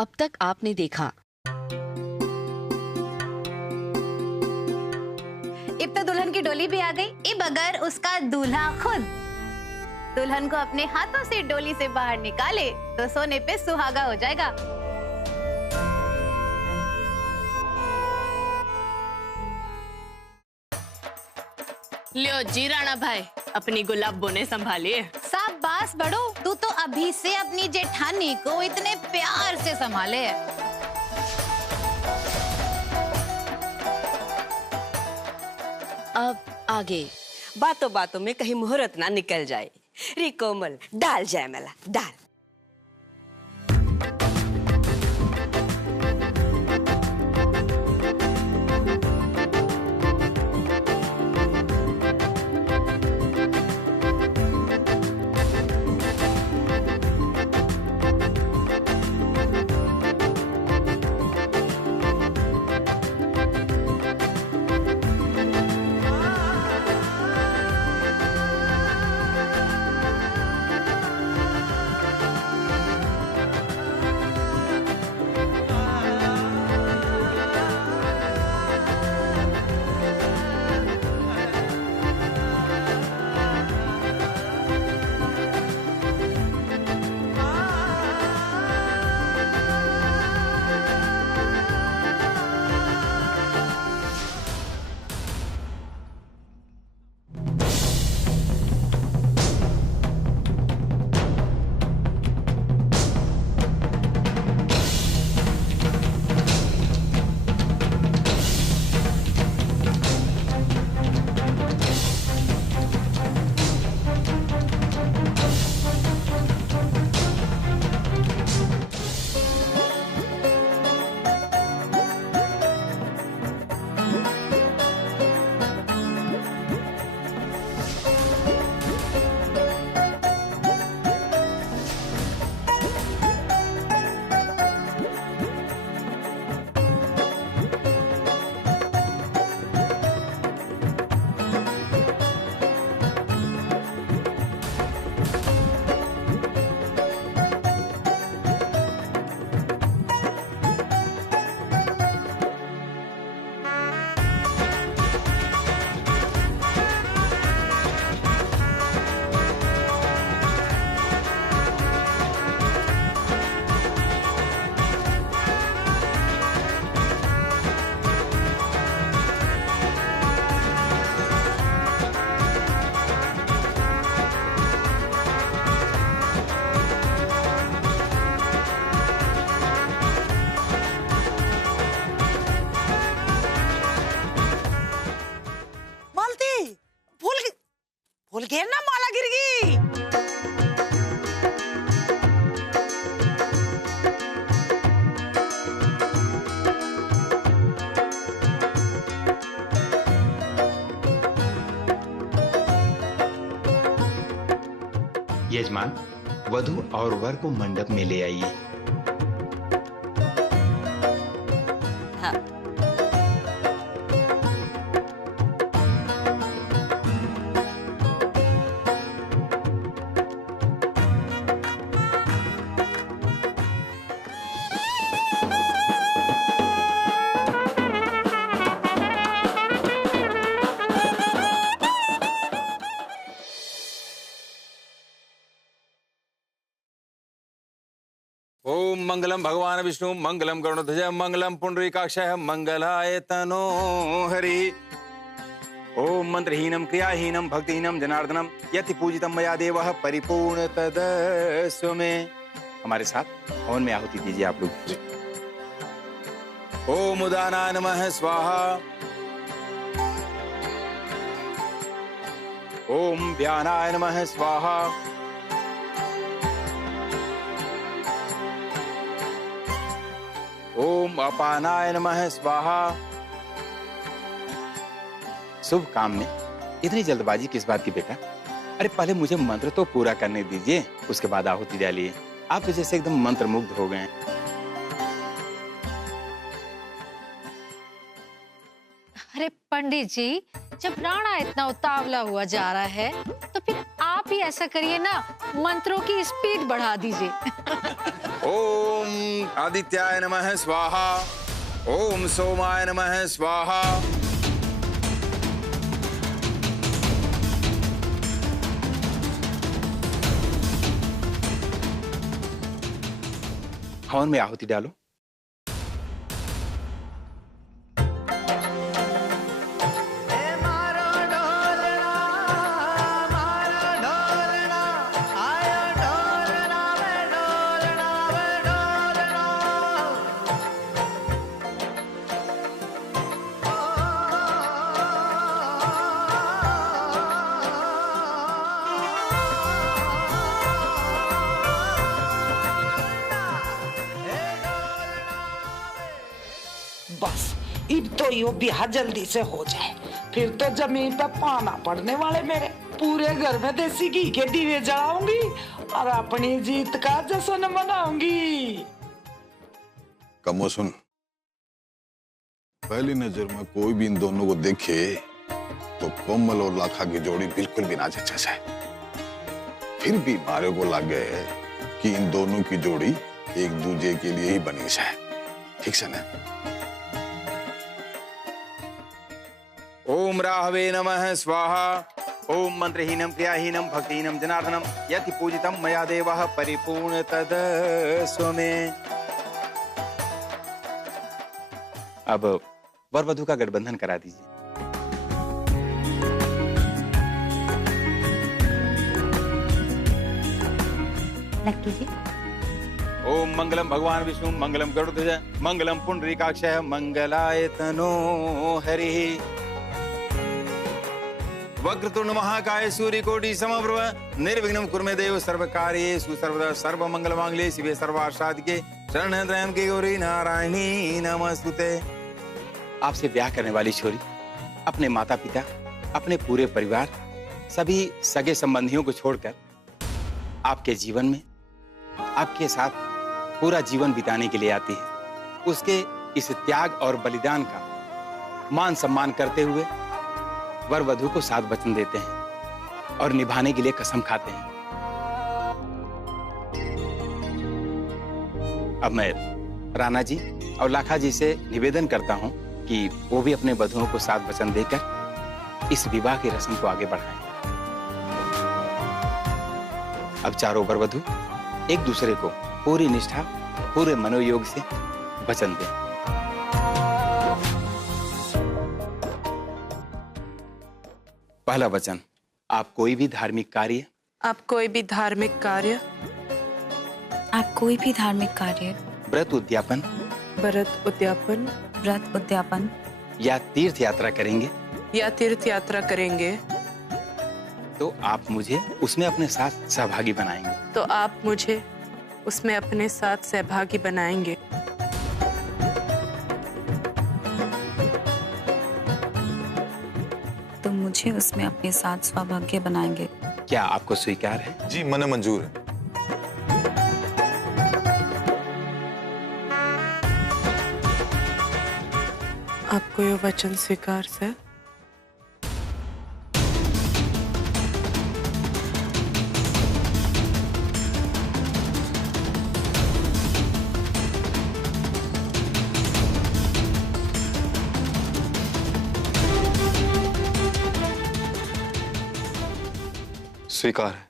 अब तक आपने देखा। अब तो दुल्हन की डोली भी आ गई। अब अगर उसका दूल्हा खुद दुल्हन को अपने हाथों से डोली से बाहर निकाले तो सोने पे सुहागा हो जाएगा। लियो जी राणा भाई, अपनी गुलाबो ने संभालिए। शाबाश बड़ो, तू तो अभी से अपनी जेठानी को इतने प्यार से संभाले है। अब आगे। बातों बातों में कहीं मुहूर्त ना निकल जाए। री कोमल, डाल जाए मेला, डाल। भूल गए ना, माला गिर गई। यजमान, वधु और वर को मंडप में ले आइए। ओम मंगलम भगवान विष्णु मंगलम गरुड़ध्वज मंगलम पुंडरीकाक्षः मंगलाय तनो हरि। ओम मंत्रहीनम क्रियाहीनम भक्तिहीनम जनार्दनम यति पूजितम मया देवः परिपूर्ण तदस्व में। हमारे साथ हवन में आहुति दीजिए आप लोग। ओम उदानाय नमः स्वाहा। ओम व्यानाय नमः स्वाहा। ओम अपानाय नमः स्वाहा। शुभ काम में इतनी जल्दबाजी किस बात की बेटा? अरे पहले मुझे मंत्र तो पूरा करने दीजिए, उसके बाद आहुति डालिए। आप तो जैसे एकदम मंत्रमुग्ध हो गए। अरे पंडित जी, जब राणा इतना उतावला हुआ जा रहा है तो फिर आप ही ऐसा करिए ना, मंत्रों की स्पीड बढ़ा दीजिए। ओम आदित्याय नमः स्वाहा, ओम सोमाय नमः स्वाहा। हवन में आहुति डालो। बस अब तो यो ब्याह जल्दी से हो जाए, फिर तो जमीन पे पाना पड़ने वाले मेरे। पूरे घर में देसी घी के दीवे जलाऊंगी और अपनी जीत का जश्न मनाऊंगी। कमो सुन, पहली नजर में कोई भी इन दोनों को देखे तो कोमल और लाखा की जोड़ी बिल्कुल भी ना जचा जाए। फिर भी मारे को लगे कि इन दोनों की जोड़ी एक दूसरे के लिए ही बनी है, ठीक से ना? ओम राहवे नमः स्वाहा, ओम मंत्रहीनम क्रियाहीनम भक्तिहीनम जनार्दनम यति पूजितम मया देवः परिपूर्ण तदस्व में। अब वर वधू का गठबंधन करा दीजिए। लक्की जी। ओम मंगलम भगवान विष्णु मंगलम गरुड़ध्वज मंगलम पुंडरीकाक्षः मंगलाय तनो हरिः। वक्रतुंड महाकाय सूर्यकोटि समप्रभ निर्विघ्नं कुरु मे देव सर्वकार्येषु सर्वदा सर्वमंगलमांगल्ये शिवे सर्वार्थसाधिके शरण्ये त्र्यंबके गौरी नारायणी नमस्तुते। आपसे ब्याह करने वाली छोरी अपने माता पिता, अपने पूरे परिवार, सभी सगे संबंधियों को छोड़कर आपके जीवन में आपके साथ पूरा जीवन बिताने के लिए आती है। उसके इस त्याग और बलिदान का मान सम्मान करते हुए वर वधू को 7 वचन देते हैं और निभाने के लिए कसम खाते हैं। अब मैं राणा जी और लाखा जी से निवेदन करता हूं कि वो भी अपने वधुओं को 7 वचन देकर इस विवाह की रस्म को आगे बढ़ाएं। अब चारों वर वधू एक दूसरे को पूरी निष्ठा, पूरे मनोयोग से वचन दें। पहला वचन, आप कोई भी धार्मिक कार्य आप कोई भी धार्मिक कार्य व्रत उद्यापन या तीर्थ यात्रा करेंगे तो आप मुझे उसमें अपने साथ सहभागी बनाएंगे। क्या आपको स्वीकार है? जी, मन मंजूर है। आपको ये वचन स्वीकार है? स्वीकार है।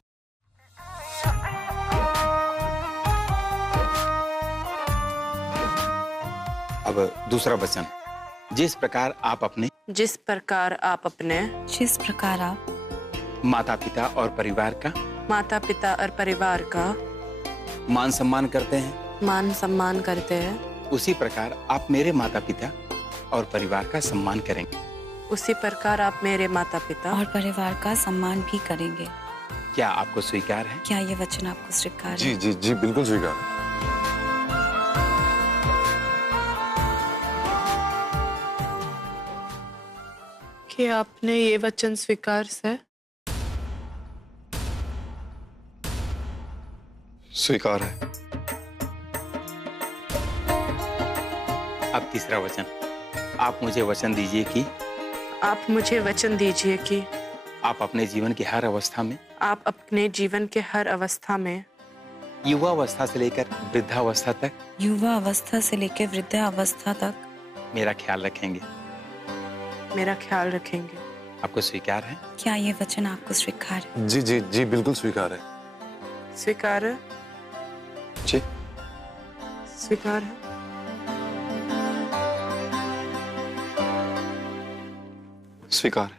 अब दूसरा वचन, जिस प्रकार आप अपने माता पिता और परिवार का मान सम्मान करते हैं, उसी प्रकार आप मेरे माता पिता और परिवार का सम्मान करेंगे। क्या आपको स्वीकार है? क्या ये वचन आपको स्वीकार है? जी जी जी, बिल्कुल स्वीकार है। कि आपने ये वचन स्वीकार है? स्वीकार है। अब तीसरा वचन, आप मुझे वचन दीजिए कि आप अपने जीवन की हर अवस्था में, आप अपने जीवन के हर अवस्था में, युवा अवस्था से लेकर वृद्धावस्था तक, युवा अवस्था से लेकर वृद्धावस्था तक मेरा ख्याल रखेंगे। मेरा ख्याल रखेंगे। आपको स्वीकार है? क्या ये वचन आपको स्वीकार है? जी जी जी बिल्कुल स्वीकार है। स्वीकार है? जी स्वीकार है। स्वीकार है।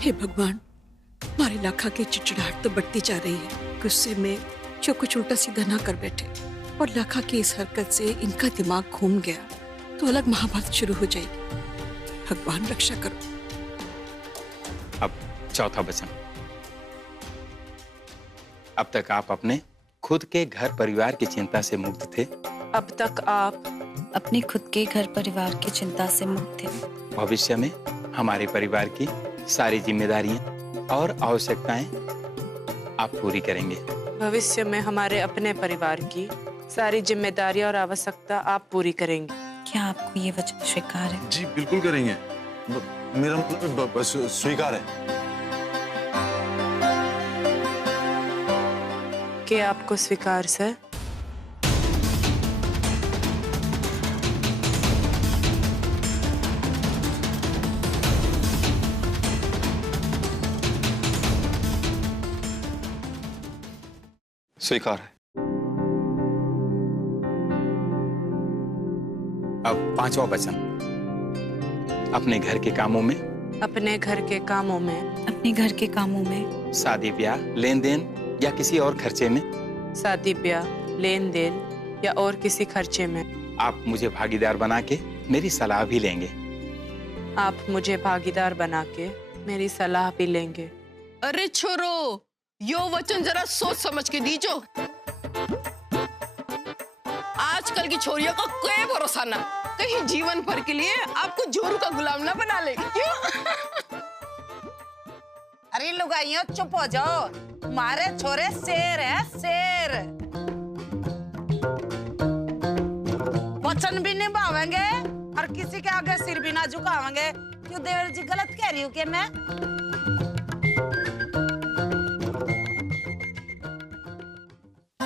हे भगवान, हमारे लाखा की चिड़चिड़ाहट तो बढ़ती जा रही है। गुस्से में जो कुछ उल्टा सीधा ना कर बैठे, और लाखा की इस हरकत से इनका दिमाग घूम गया तो अलग महाभारत शुरू हो जाएगी। भगवान रक्षा करो। अब चौथा वचन। अब तक आप अपने खुद के घर परिवार की चिंता से मुक्त थे। अब तक आप अपने खुद के घर परिवार की चिंता से मुक्त थे। भविष्य में हमारे परिवार की सारी जिम्मेदारियां और आवश्यकताएं आप पूरी करेंगे। भविष्य में हमारे अपने परिवार की सारी जिम्मेदारियां और आवश्यकता आप पूरी करेंगे। क्या आपको ये वचन स्वीकार है? जी बिल्कुल करेंगे। मेरा मतलब स्वीकार है। क्या आपको स्वीकार सर? स्वीकार है। अब पांचवा वचन। अपने घर के कामों में, अपने घर के कामों में, अपने घर के कामों में, शादी ब्याह, लेन देन या किसी और खर्चे में, शादी ब्याह, लेन देन या और किसी खर्चे में आप मुझे भागीदार बना के मेरी सलाह भी लेंगे। आप मुझे भागीदार बना के मेरी सलाह भी लेंगे। अरे छोरो, यो वचन जरा सोच समझ के दीजो। आजकल की छोरियों का कोई भरोसा ना, कहीं जीवन भर के लिए आपको जोरू का गुलाम ना बना ले। क्यों? अरे लुगाइयों चुप हो जाओ, मारे छोरे शेर है शेर। वचन भी निभावेंगे और किसी के आगे सिर भी ना झुकावेंगे। क्यों देवर जी, गलत कह रही हूँ क्या मैं?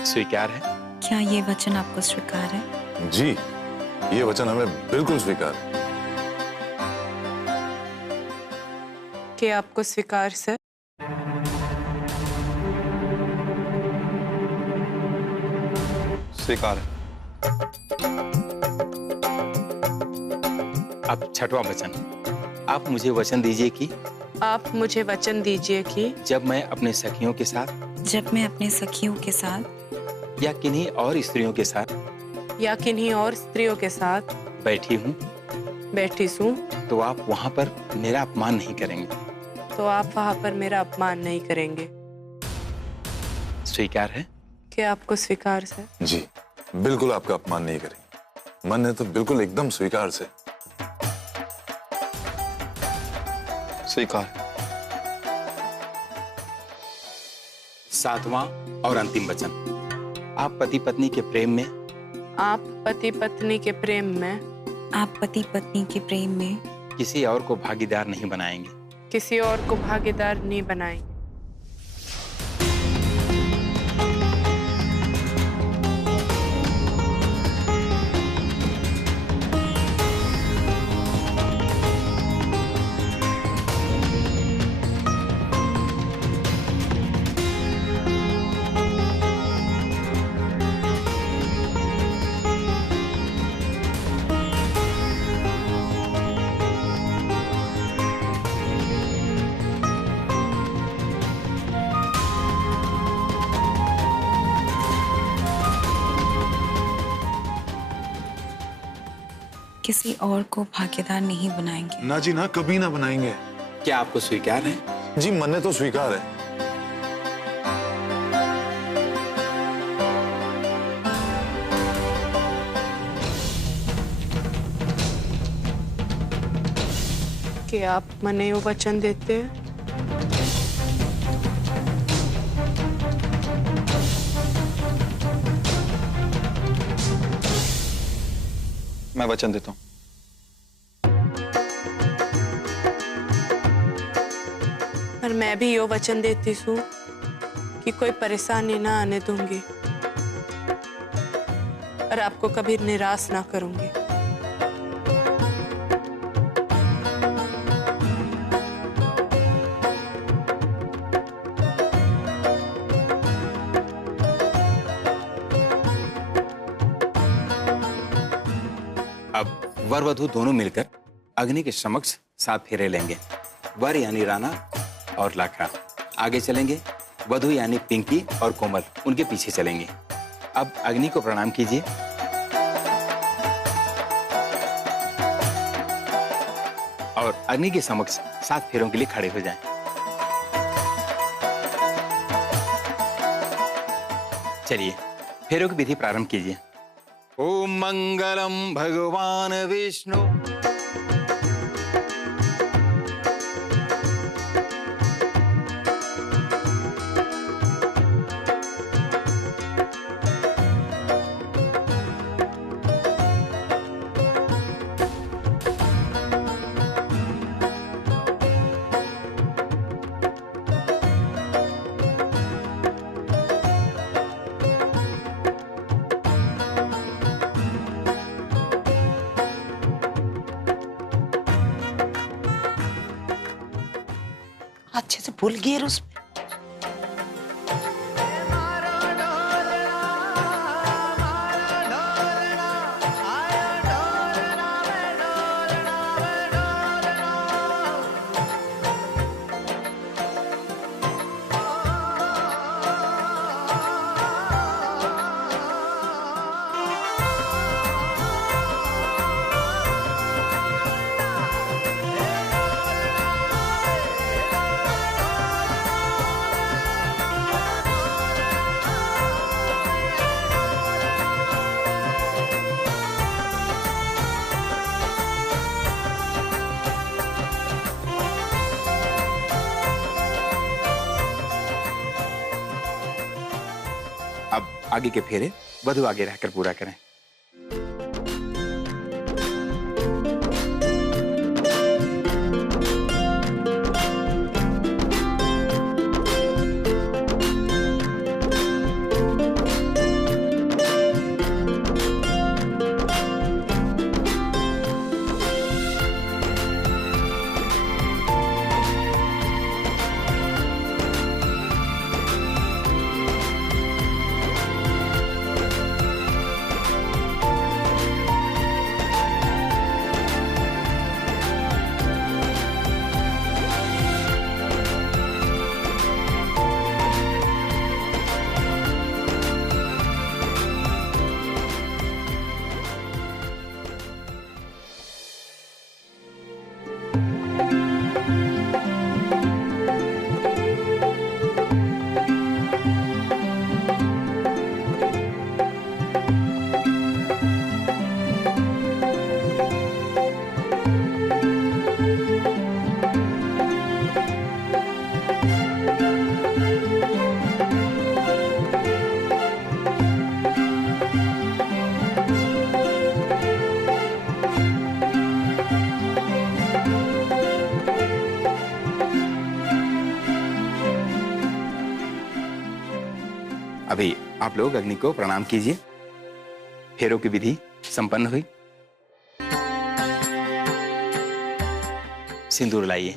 स्वीकार है? क्या ये वचन आपको स्वीकार है? जी ये वचन हमें बिल्कुल स्वीकार है। क्या आपको स्वीकार सर? स्वीकार है। अब छठवां वचन। आप मुझे वचन दीजिए कि, आप मुझे वचन दीजिए कि जब मैं अपने सखियों के साथ, जब मैं अपने सखियों के साथ या किन्हीं और स्त्रियों के साथ, या किन्हीं और स्त्रियों के साथ बैठी हूँ, तो आप वहाँ पर मेरा अपमान नहीं करेंगे। तो आप वहाँ पर मेरा अपमान नहीं करेंगे। स्वीकार है? क्या आपको स्वीकार सर? जी बिल्कुल आपका अपमान नहीं करेंगे। मन है तो बिल्कुल एकदम स्वीकार से। स्वीकार। सातवां और अंतिम वचन। आप पति पत्नी के प्रेम में, आप पति पत्नी के प्रेम में, आप पति पत्नी के प्रेम में किसी और को भागीदार नहीं बनाएंगे। किसी और को भागीदार नहीं बनाएंगे। किसी और को भागीदार नहीं बनाएंगे। ना जी ना, कभी ना बनाएंगे। क्या आपको स्वीकार है? जी मन ने तो स्वीकार है। कि आप मने वो वचन देते हैं? मैं वचन देता हूँ। मैं भी यो वचन देती हूँ कि कोई परेशानी ना आने दूंगी और आपको कभी निराश ना करूंगी। अब वर वधू दोनों मिलकर अग्नि के समक्ष 7 फेरे लेंगे। वर यानी राणा और लाखा आगे चलेंगे, वधू यानी पिंकी और कोमल उनके पीछे चलेंगे। अब अग्नि को प्रणाम कीजिए। और अग्नि के समक्ष 7 फेरों के लिए खड़े हो जाएं। चलिए फेरों की विधि प्रारंभ कीजिए। ओम मंगलम भगवान विष्णु अच्छे से भूल गए उसमें। अब आगे के फेरे वधू आगे रहकर पूरा करें। अभी आप लोग अग्नि को प्रणाम कीजिए। फेरों की विधि संपन्न हुई। सिंदूर लाइए।